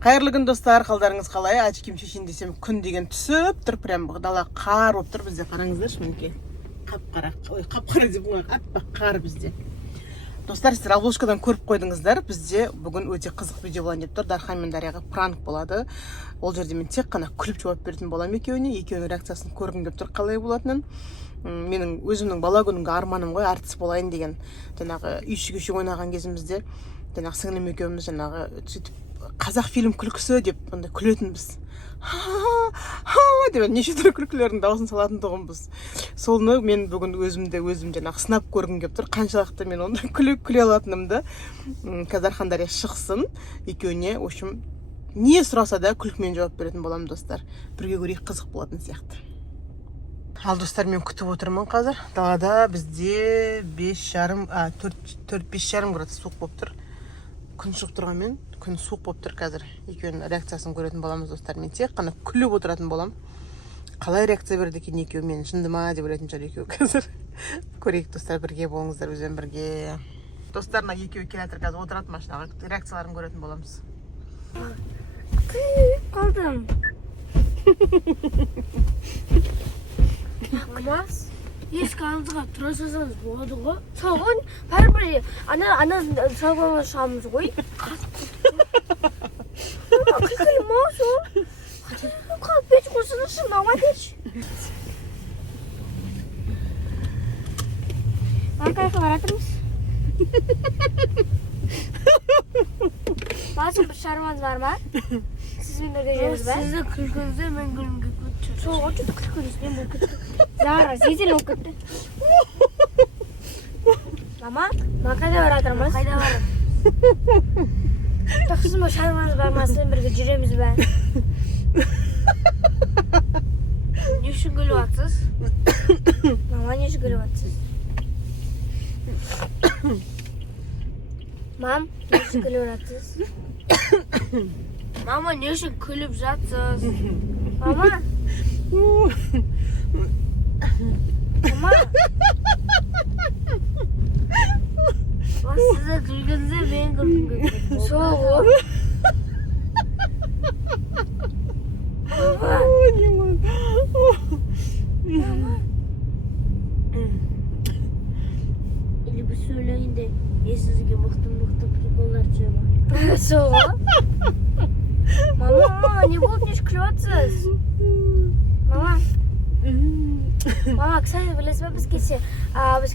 Қайырлы күн достар, қалдарыңыз қалай? Ачекем шешейін десем күн деген түсіп тұр, прям дала қар болып тұр бізде. Қараңыздаршы, мінекей. Қап-қара, ой, қап-қара деп аппақ қар бізде. Достар, сіздер обложкадан көріп қойдыңыздар, бізде бүгін өте қызық видео болайын деп тұр. Дархан мен Дарияға пранк болады. Ол жерде мен тек қана күліп жауап беретін боламын екеуіне реакциясын көргім келіп тұр, қалай болатынын. Менің өзімнің бала күнгі арманым ғой, артист болайын деген. Жаңағы үйшік ойнаған кезімізде, жаңағы сіңлім екеуміз жаңағы сөйтіп қазақ фильм күлкісі деп онда күлетінбіз. Деп неше түрлі күлкілердің дауысын салатын тұғынбыз. Солны мен бүгін өзім жаңағы сынап көргім келіп тұр. Қаншалықты мен онда күле алатынымды. Дархан Дария шықсын, екеуіне, в общем, не сұраса да күлкімен жауап беретін боламын достар. Бірге көрейік, қызық болатын сияқты. Ал достар, мен күтіп отырмын қазір. Далада бізде 4-5,5 градус суық болып тұр. Күн шығып тұрғанмен, күн суық болып тұр қазір. Екеуінің реакциясын көретін боламыз достар. Мен тек қана күліп отыратын болам. Қалай реакция берді екен екеуі, мен жынды ма деп ойлайтын шығар екеуі қазір. Көрейік достар, бірге болыңыздар, өзбен бірге. Достарына екеуі келе жатыр қазір, отыратын машинаға реакцияларын көретін боламыз. Қалдым. Мас, ескі алдыға тұра салсаңыз болады ғой. Соған бәрібір ана салғанға шығамыз ғой. Күлкілі ма сол? Қалып бет қосынышы, мама деші. Қайқа баратырмыз? Басым бір шармаңыз бар ма? Сізбен бірге жүрміз бә? Сізді күлкіңізде мен күлімге көтті. Сол ғочыды күлкіңіз, мен бұл көтті. Зара, зезел ол көтті. Мама, қайда баратырмыз? Қайда барып? Тақсыз ба шармаңыз бар ма? Сізбен бірге жүреміз бә? Не үшін күліп атсыз? Мама, не үшін күліп атсыз? Мам, не үшін күліп жатсыз? Мама, не үшін күліп жатсыз? Мама? Мама? Сізді күлгенде мен күлгім келді. Сол ғой. Мама? Мама? Или бір сөйлейінде мен сізге мықты приколдар түсемін. Сол ғой? Мама, не болып не күліп жатсыз? Мама? Мама, кстати, білесіз бе, біз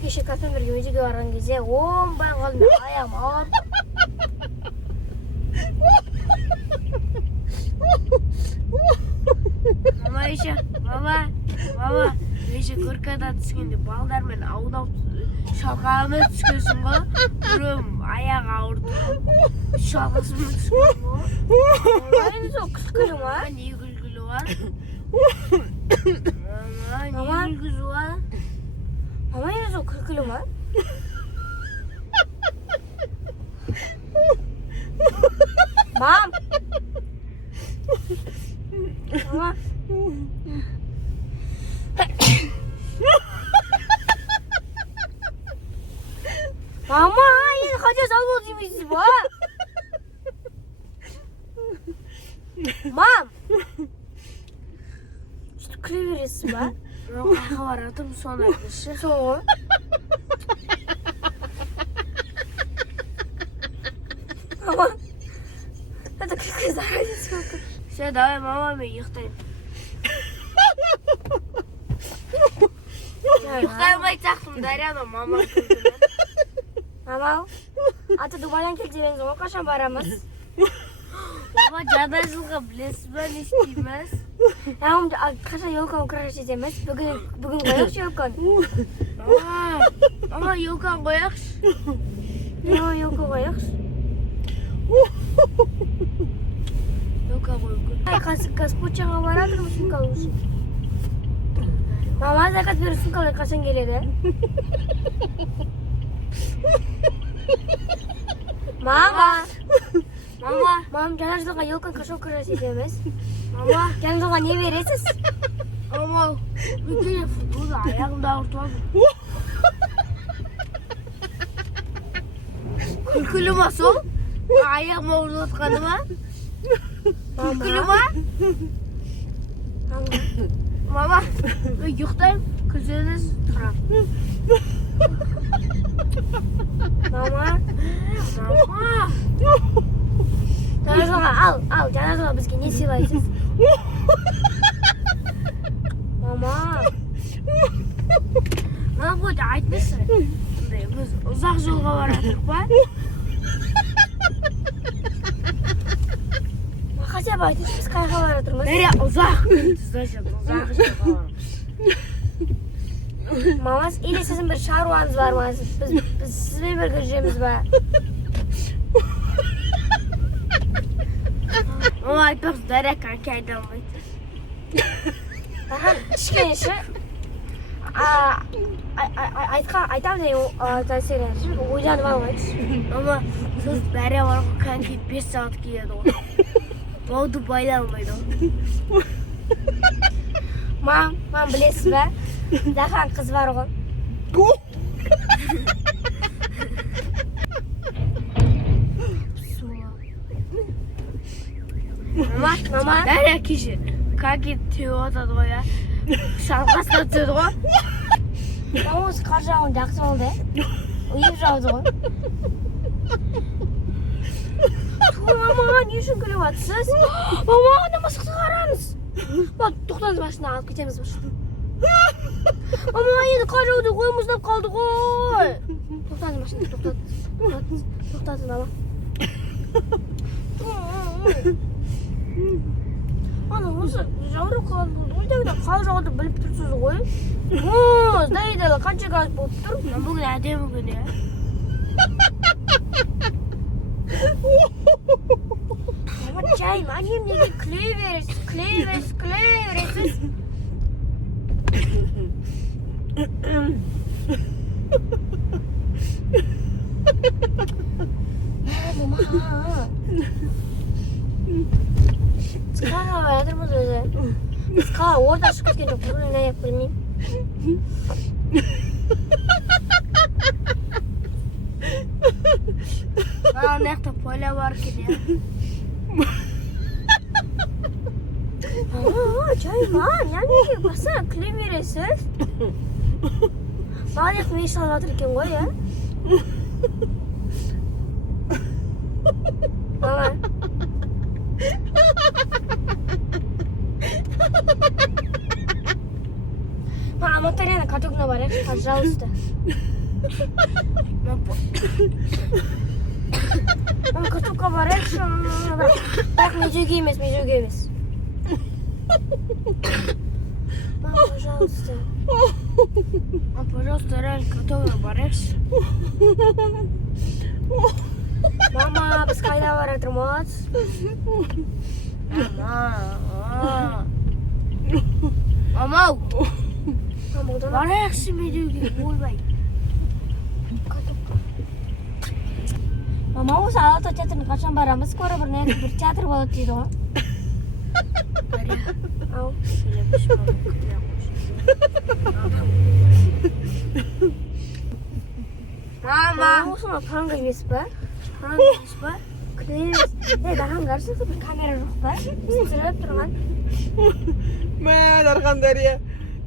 кеше кафемен бірге өтеге барған кезде оңбай қалдым, аяғым ауыр. Мама, еше көркада түскенде балдармен аудау шалқамен түскенсің ғой, бүрім аяқ ауырды. Шалқасымен түскен ғой. Олайын сол күлкілі ма? Не күлкілі бар? Мама, не күлкілі бар? Мама, не сол күлкілі ма? Мам! Мама! Мама, енді қача салбол демейсіз ба? Мам! Сөйтіп күле бересіз ба? Жоқ, қайға баратым, соны айтыңызшы. Сол ғой? Мама! Это күлкі заразец көкір. Все, давай, мама, мен ұйықтайын. Ұйықтаймай тақтым, Дарияна, мама күлкіні. Мама, аты Дубайдан келді беніз ғой, қашан барамыз? Мама, жаңа жылға білесіз бе, не істейміз? Қашан елканы украшать етеміз? Бүгін қойықшы елканы? Мама, елканы қойықшы? Мама, елка қойықшы? Елка қойықшы. Каспучаға баратырмыз сумка үшін. Мама, закат беру сумкалар қашан келеді? Мама! Мам, жаңа жылға елканы қашан украшать етеміз? Мама, жаңа жылға не бересіз? Мама, өйткені футболда аяғымды ауыртып алдым. Күлкілі ма сол? Аяғым ауырып жатқаны ма? Күліп ба? Мама, ұйықтайым, күзіңіз тұрам. Мама. Жаназаға ал, жаназаға бізге не сыйлайсыз? Мама. Мама болды айтмайсың. Біз ұзақ жолға баратырық ба? Мақасия байтыз, біз қайға баратырмыз? Ұзақ. Ұзақ жолға барамыз. Мамас, или сіздің бір шаруаңыз бар ма? Біз сізбен бірге жүреміз ба? Мама айтпақсы, Дарья қанке айта алмайды. Дархан, кішкенеші. Айтам деген тәсірен ойланып алмайды. Мама, сіз Дарья бар ғой қанке 5 сағат келеді ғой. Бауды байламайды ғой. Мам, білесіз ба? Дархан қыз бар ғой. Мама, Дарья кеше қанке теуіп атады ғой, я. Шалқасына түседі ғой. Мама осы қар жауын жақсы болды, ұйып жауды ғой. Мама, не үшін күліп атсыз? Мама, ана мысықты қараңыз. Тоқтаңыз, машина алып кетеміз машина. Мама, енді қар жауды қойымыздап қалды ғой. Тоқтаңыз, машина, тоқтатыңыз, мама. Ана осы жаурап қалады болды. Ойдағыда қар жауды біліп тұрсыз ғой. Здайдалы қанша газ болып тұр. Бүгін әдемі күн, я. Мама, жайым, әнем неге күлей бересіз. Мама. Біз қалаға баратырмыз өзі. Біз қала орта шығып кеткен жоқ, бұны не аяқ білмеймін. Ана жақта поля бар екен, я. Жайым, неге баса күле бересіз? Маған яқ мейіш алып жатыр екен ғой, я. Мама. Мама, Мотаряна катогына барайықшы, пожалуйста. Мама, катокқа барайықшы, бірақ межеге емес. Мама, пожалуйста. Мама, пожалуйста, реально катогына барайықшы. Мама, біз қайда баратырмыз? Мама, барайықшы медеуге, ойбай. Мама, осы Алатау театрына қашан барамыз? Скоро бір театр болады дейді ғой. Ау. Мама, осыма пранга емес па? Күлеміз. Дархан қарсыз, бір камера жоқ па? Түсіріп тұрған. Мә, Дархан, Дарья.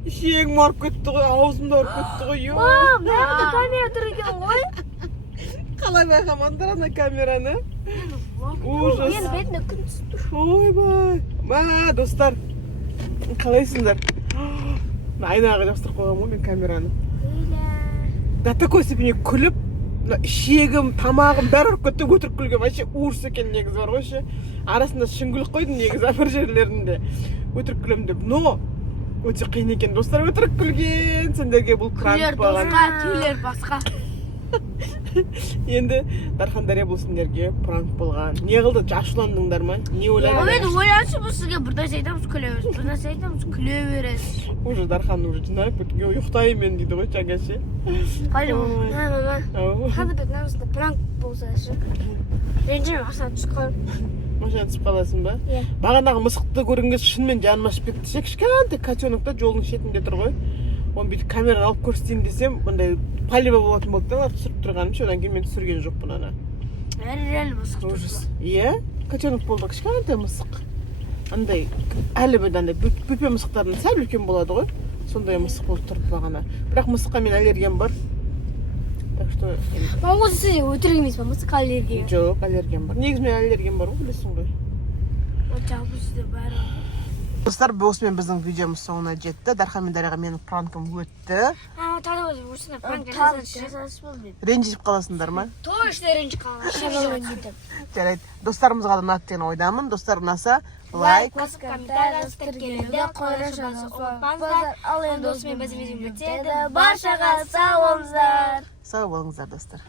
Ішегім арып кетті ғой, аузымда арып кетті ғой. Мам, мына камера тұр екен ғой. Қалай байқамадыңдар ана камераны? Ужас. Мен бетіне күн түсіп тұр. Ойбай. Мә, достар. Қалайсыңдар? Айнаға жабыстырып қойғам ғой мен камераны. До такой степени күліп, ішегім, тамағым бәрі ұрып кетті, өтірік күлгем. Вообще ұрыс екен негізі бар ғой ше. Арасында шыңгілік қойдым негізі бір жерлерінде. Өтірік күлем деп. Но өте қиын екен достар, өтірік күлген. Сендерге бұл пранк болған. Күлер басқа. Енді Дархан, Дарья бұл сендерге пранк болған. Не қылды? Ашуландыңдар ма? Не ойладыңдар? Мен ойланшы, бұл сізге бір нәрсе айтамыз, күле бересіз. Бір нәрсе айтамыз, күле бересіз. Уже Дархан уже жинап кеткен, ұйықтайын мен дейді ғой жаңа ше. Қайда мама. Қандыбек намысында пранк болса ше. Ренжіме, машина түсіп қалып. Машина түсіп қаласың ба? Иә. Бағанағы мысықты көрінген шынымен жаным ашып кетті ше. Кішкентай котенокта жолдың шетінде тұр ғой. Оны бүйтіп камераға алып көрсетейін десем, ондай палева болатын болды да, түсіріп тұрғаным ше. Одан кейін мен түсірген жоқпын ана. Реально мысық тұрды. Иә, котенок болды, кішкентай мысық. андай әлі бір андай бөпе мысықтардың сәл үлкен болады ғой. Сондай мысық болып тұрып бағана. Бірақ мысыққа мен аллергиям бар. Так что мама өзі сізде өтірік емес па мысық аллергия? жоқ, аллергиям бар. Негізі мен аллергиям бар ғой, білесің ғой. Жалпы сізде бәрі. Достар, осымен біздің видеомыз соңына жетті. Дархан мен Дариға менің пранкым өтті. Тағы өзі осындай пранк жасасыз болды. Ренжіп қаласыңдар ма? Точно ренжіп қалған. Жарайды. Достарымызға да ұнады деген ойдамын. Достар ұнаса, лайк, басып комментарий тіркелуге қойыңыздар. Ұмытпаңыздар. Ал енді осымен біздің видео бітеді. Баршаға сау болыңыздар. сау болыңыздар, достар.